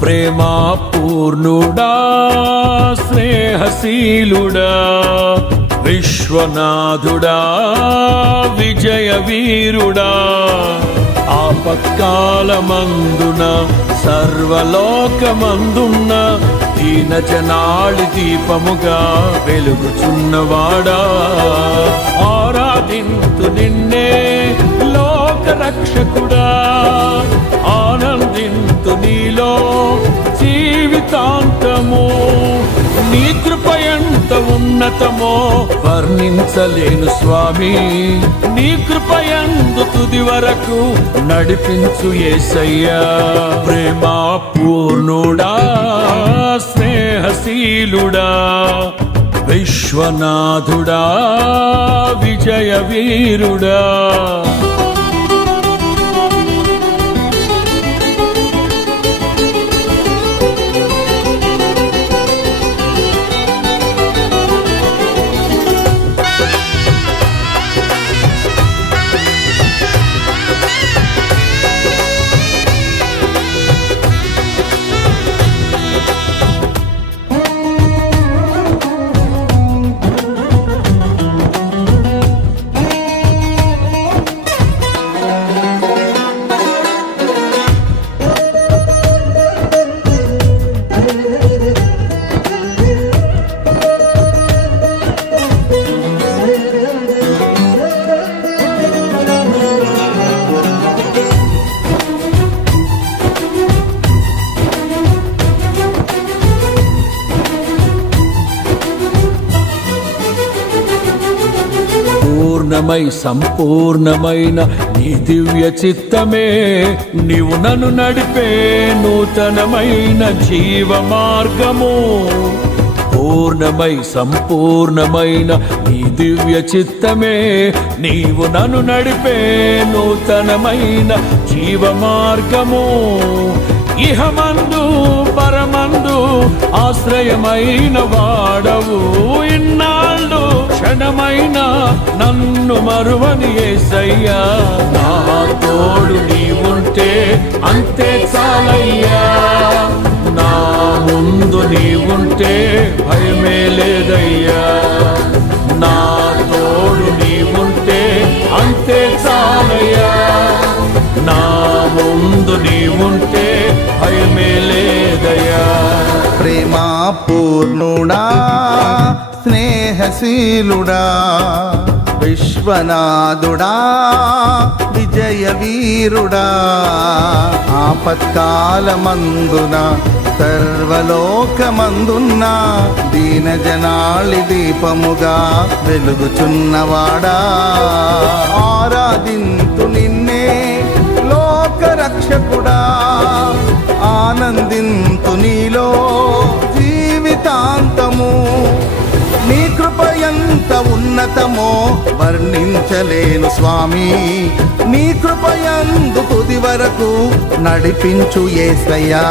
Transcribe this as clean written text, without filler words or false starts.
ప్రేమా పూర్ణుడా స్నేహశీలుడా విశ్వనాథుడా విజయ వీరుడా ఆపత్కాలమందున సర్వలోకమందున్న దీన జనాళి దీపముగా వెలుగుచున్నవాడా ఆరాధింతు నిన్నే లోక రక్షకుడా ఆనందింతు నీలో జీవితాంతము నీ కృప ఎంత ఉన్నతమో వర్ణించలేను స్వామి నీ కృప యందు తుది వరకు నడిపించు యేసయ్యా ప్రేమా పూర్ణుడా స్నేహశీలుడా విశ్వనాథుడా విజయ వీరుడా సంపూర్ణమైన నీ దివ్య చిత్తమే నీవు నన్ను నడిపే నూతనమైన జీవ మార్గము పూర్ణమై సంపూర్ణమైన నీ దివ్య చిత్తమే నీవు నన్ను నడిపే నూతనమైన జీవ మార్గము ఇహమందు పరమందు ఆశ్రయమైన వాడవు ఇన్నాళ్ళు క్షణమైన నన్ను మరువని యేసయ్యా నా తోడు నీవుంటే అంతే చాలయ్యా నా ముందు నీవుంటే భయమే లేదయ్యా నా తోడు నీవుంటే అంతే చాలయ్యా నా ముందు నీవుంటే భయమే లేదయ్యా ప్రేమా పూర్ణుడా స్నేహశీలుడా విశ్వనాథుడా విజయ వీరుడా ఆపత్కాలమందున సర్వలోకమందున్న దీన జనాళి దీపముగా వెలుగుచున్నవాడా ఆరాధింతు నిన్నే లోక రక్షకుడా ఆనందింతు నీలో జీవితాంతము నీ కృప ఎంత ఉన్నతమో వర్ణించలేను స్వామి నీ కృప యందు తుది వరకు నడిపించు యేసయ్యా